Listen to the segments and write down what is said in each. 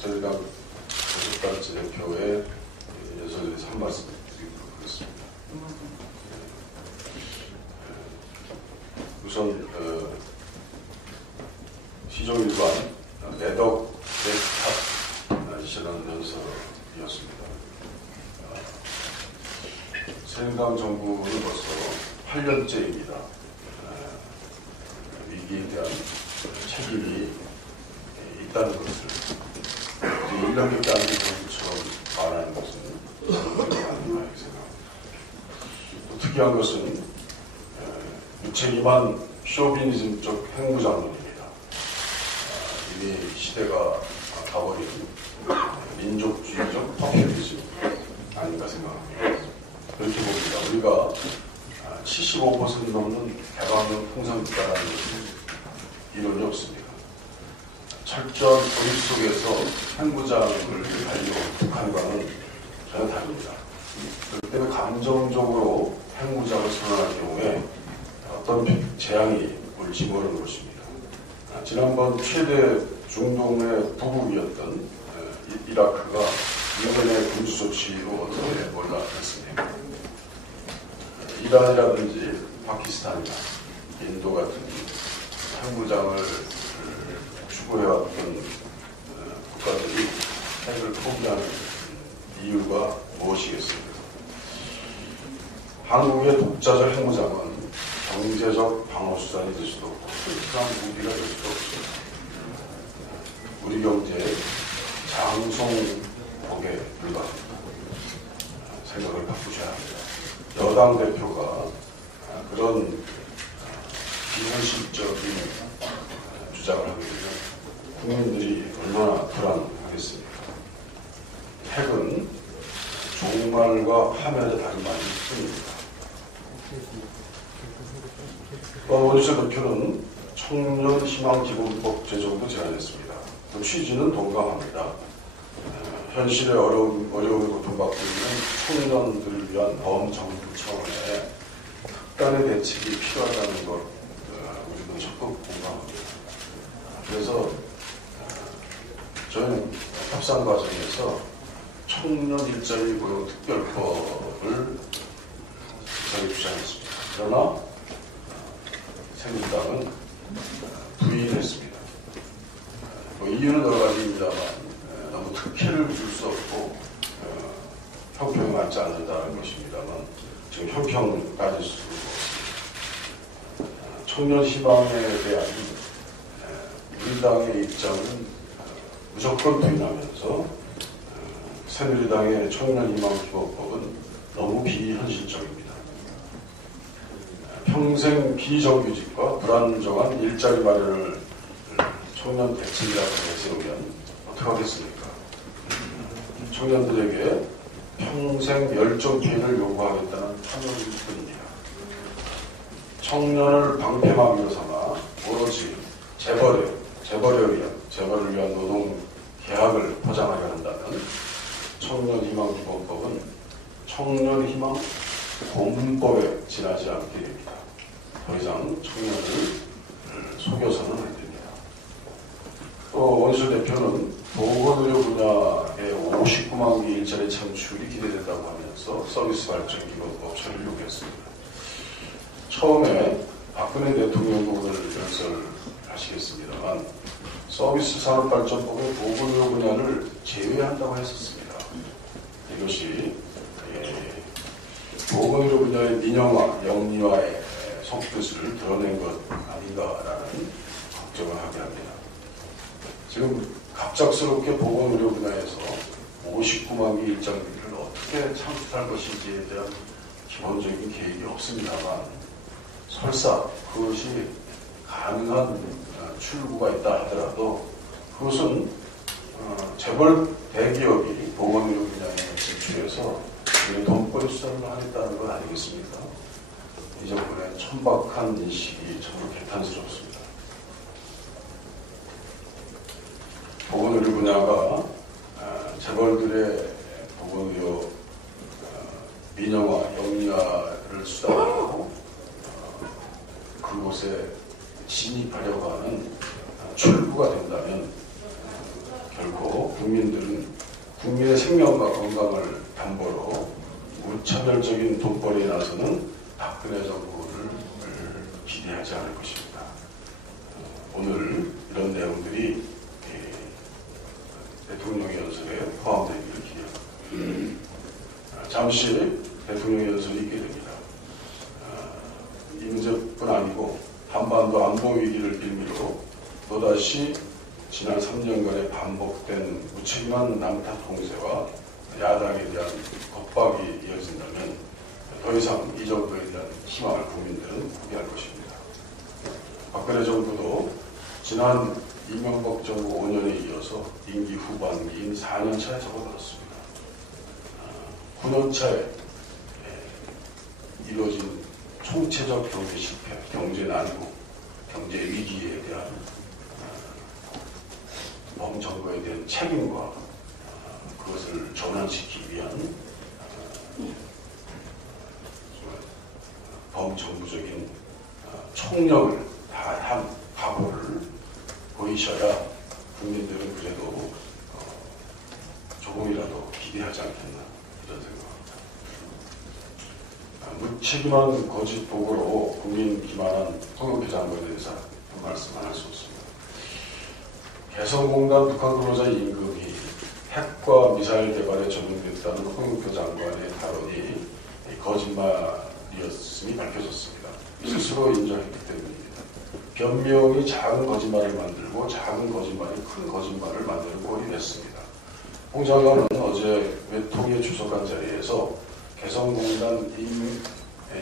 새누리당 5번째 대표의 연설에서 한 말씀 드리도록 하겠습니다. 우선 시종일관 매덕 대탑이라는 연설이었습니다. 새누리당 정부는 벌써 8년째입니다. 위기에 대한 책임이 있다는 것을 1년밖에 안 된 정부처럼 말하는 것은 아닌가 생각합니다. 또 특이한 것은 무책임한 쇼비니즘적 행무장론입니다. 이미 시대가 가버린 민족주의적 포퓰리즘 아닌가 생각합니다. 그렇게 봅니다. 우리가 75% 넘는 대방역 통상국가라는 것은 이론이 없습니다. 철저한 고립 속에서 핵무장을 하려고 북한과는 전혀 다릅니다. 그렇기 때문에 감정적으로 핵무장을 선언할 경우에 어떤 재앙이 올지 모르는 것입니다. 지난번 최대 중동의 부국이었던 이라크가 이번에 군주조치로 어떻게 올라갔습니까? 이란이라든지 파키스탄이나 인도 같은 핵무장을 추구해왔던 국가들이 핵을 포기하는 이유가 무엇이겠습니까? 한국의 독자적 핵무장은 경제적 방어수단이 될 수도 없고 특별한 무기가 될 수도 없습니다. 우리 경제의 장송복에 불과합니다. 생각을 바꾸셔야 합니다. 여당 대표가 그런 비현실적인 주장을 하게 되면 국민들이 얼마나 불안하겠습니까? 핵은 종말과 파멸의 다른 말일 뿐입니다. 원희철 대표는 청년희망기본법 제정도 제안했습니다. 그 취지는 동감합니다. 현실의 어려움을 고통받고 있는 청년들을 위한 범정부 차원의 특단의 대책이 필요하다는 것 우리도 적극 공감합니다. 그래서 저희는 협상 과정에서 청년 일자리 고용 특별법을 저희 주장했습니다. 그러나 새누리당은 부인했습니다. 이유는 여러 가지입니다만 너무 특혜를 줄 수 없고 형평이 맞지 않는다는 것입니다만 지금 형평 따질 수 없습니다. 청년 희망에 대한 우리 당의 입장은 무조건 부인하면서 새누리당의 청년희망기본법은 너무 비현실적입니다. 평생 비정규직과 불안정한 일자리 마련을 청년 대책이라고 내세우면 어떡하겠습니까? 청년들에게 평생 열정 기회를 요구하겠다는 탄원일 뿐입니다. 청년을 방패막이로 삼아 오로지 재벌을 위한 노동 계약을 포장하려 한다면 청년희망기본법은 청년희망 고문법에 지나지 않게 됩니다. 더 이상 청년을 속여서는 안 됩니다. 또 원희철 대표는 보건의료 분야의 59만 개 일자리 창출이 기대된다고 하면서 서비스 발전 기본법 처리를 요구했습니다. 처음에 박근혜 대통령도 오늘 연설하시겠습니다만 서비스 산업발전법의 보건의료 분야를 제외한다고 했었습니다. 이것이 보건의료 분야의 민영화, 영리화의 속뜻을 드러낸 것 아닌가라는 걱정을 하게 합니다. 지금 갑작스럽게 보건의료 분야에서 59만 개 일자리를 어떻게 창출할 것인지에 대한 기본적인 계획이 없습니다만 설사 그것이 가능한 출구가 있다 하더라도 그것은 재벌 대기업이 보건의료 분야에 진출해서 돈벌이 수단을 하겠다는 건 아니겠습니까? 이 정부의 천박한 인식이 정말 개탄스럽습니다. 보건의료 분야가 재벌들의 보건의료 민영화, 영리화를 수단으로 그곳에 진입하려고 하는 출구가 된다면 결코 국민들은 국민의 생명과 건강을 담보로 무차별적인 돈벌이에 나서는 박근혜 정부를 기대하지 않을 것입니다. 오늘 이런 내용들이 대통령 연설에 포함되기를 기대합니다. 잠시 대통령 연설이 있게 됩니다. 이 문제뿐 아니고 한반도 안보 위기를 빌미로 또다시 지난 3년간의 반복된 무책임한 남탓 공세와 야당에 대한 겁박이 이어진다면 더 이상 이 정부에 대한 희망을 국민들은 포기할 것입니다. 박근혜 정부도 지난 이명박 정부 5년에 이어서 임기 후반기인 4년 차에 접어들었습니다. 9년 차에 이루어진 총체적 경제 실패, 경제 난국, 경제 위기에 대한 범정부에 대한 책임과 그것을 전환시키기 위한 범정부적인 총력을 다한 각오를 보이셔야 국민들은 그래도 조금이라도 기대하지 않겠나 이런 생각합니다. 무책임한 거짓 보고로 국민 기만한 홍영표 장관에 대해서 말씀 안 할 수 없습니다. 개성공단 북한 근로자 임금이 핵과 미사일 개발에 적용됐다는 홍영표 장관의 발언이 거짓말이었음이 밝혀졌습니다. 스스로 인정했기 때문입니다. 변명이 작은 거짓말을 만들고 작은 거짓말이 큰 거짓말을 만드는 꼴이 됐습니다. 홍 장관은 어제 외통위에 출석한 자리에서 개성공단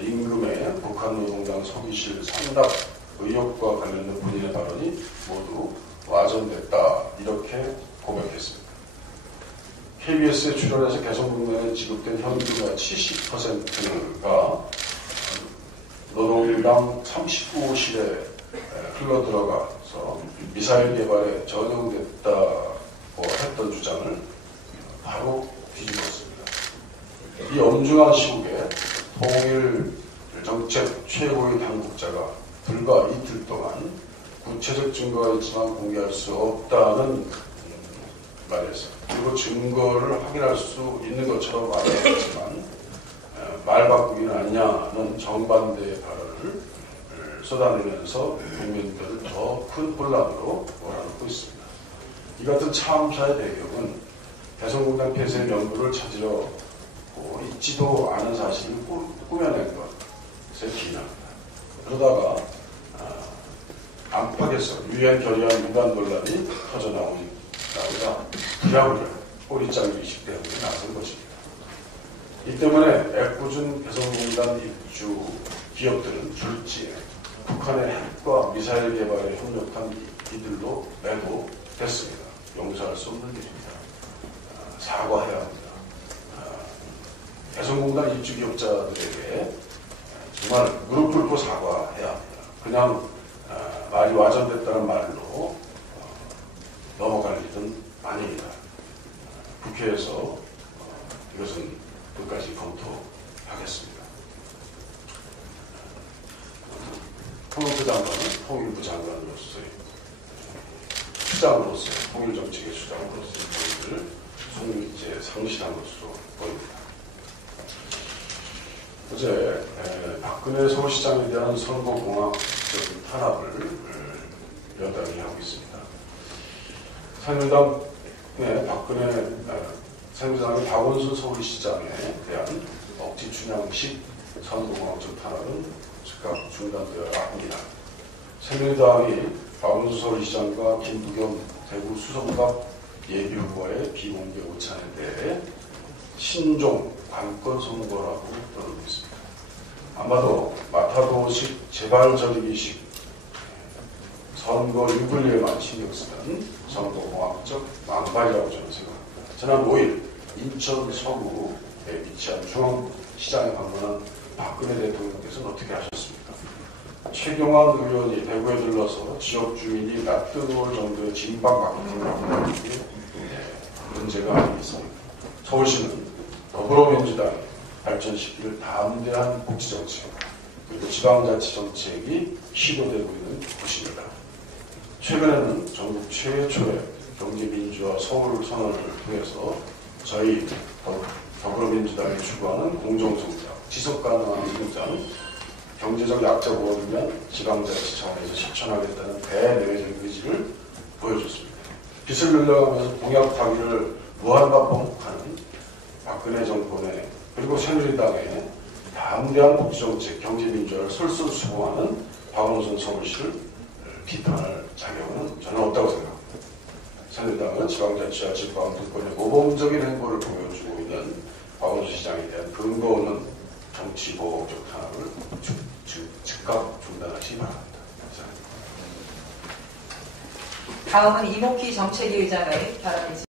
임금의 북한 노동당 서기실 상납 의혹과 관련된 본인의 발언이 모두 와전됐다 이렇게 고백했습니다. KBS에 출연해서 개성공단에 지급된 현금의 70%가 노동당 39호실에 흘러들어가서 미사일 개발에 전용됐다고 했던 주장을 바로 뒤집었습니다. 이 엄중한 시국에 통일 정책 최고의 당국자가 불과 이틀 동안 구체적 증거가 있지만 공개할 수 없다는 말이었습니다. 그리고 증거를 확인할 수 있는 것처럼 말했지만 말 바꾸기는 아니냐는 정반대의 발언을 쏟아내면서 국민들을 더 큰 혼란으로 몰아넣고 있습니다. 이 같은 참사의 배경은 개성공단 폐쇄 명분을 찾으려 있지도 않은 사실을 꾸며낸 것에 기인합니다. 그러다가 안팎에서 유엔 결의안 위반 논란이 터져나오자 부랴부랴 꼬리짱 의식 때문에 나선 것입니다. 이 때문에 애꿎은 개성공단 입주 기업들은 줄지에 북한의 핵과 미사일 개발에 협력한 이들도 매도됐습니다. 용서할 수 없는 일입니다. 사과해야 합니다. 개성공단 입주 기업자들에게 정말 무릎 꿇고 사과해야 합니다. 그냥 말이 와전됐다는 말로 넘어갈 일은 아닙니다. 국회에서 이것은 끝까지 검토하겠습니다. 홍영표 장관은 통일부 장관으로서의 수장으로서의 통일정책의 수장으로서의 권위를 이제 상실한 것으로 보입니다. 어제 박근혜 서울시장에 대한 선거공학적인 탄압을 여당이 하고 있습니다. 새누리당의 박원순 서울시장에 대한 억지 춘향식 선거공학적 탄압은 즉각 중단되어야 합니다. 새누리당이 박원순 서울시장과 김부겸 대구 수성갑 예비후보의 비공개 오찬에 대해 신종 관건 선거라고 떠들고 있습니다. 아마도 마타도식 재발저리기식 선거 유불리에만 신경 쓰는 선거공학적 망발이라고 저는 생각합니다. 지난 5일 인천 서구에 위치한 중앙시장에 방문한 박근혜 대통령께서는 어떻게 하셨습니까? 최경환 의원이 대구에 들러서 지역 주민이 낯뜨거울 정도의 진박 마케팅을 하는 게 문제가 아니겠습니까? 서울시는 더불어민주당이 발전시키는 담대한 복지정책 그리고 지방자치정책이 시도되고 있는 곳입니다. 최근에는 전국 최초의 경제민주화 서울 선언을 통해서 저희 더불어민주당이 추구하는 공정성장, 지속가능한 성장, 경제적 약자 보호를 위한 지방자치 차원에서 실천하겠다는 대내외적 의지를 보여줬습니다. 빚을 늘려가면서 공약 타기를 무한반복하는 박근혜 정권의 그리고 새누리당의 담대한 복지정책, 경제민주화를 솔선수범하는 박원순 서울시를 비판할 자격은 저는 없다고 생각합니다. 새누리당은 지방자치와 지방정권의 모범적인 행보를 보여주고 있는 박원순 시장에 대한 근거 없는 정치보복적 탄압을 즉각 중단하시기 바랍니다. 다음은 이목희 정책위 의장의 발언입니다.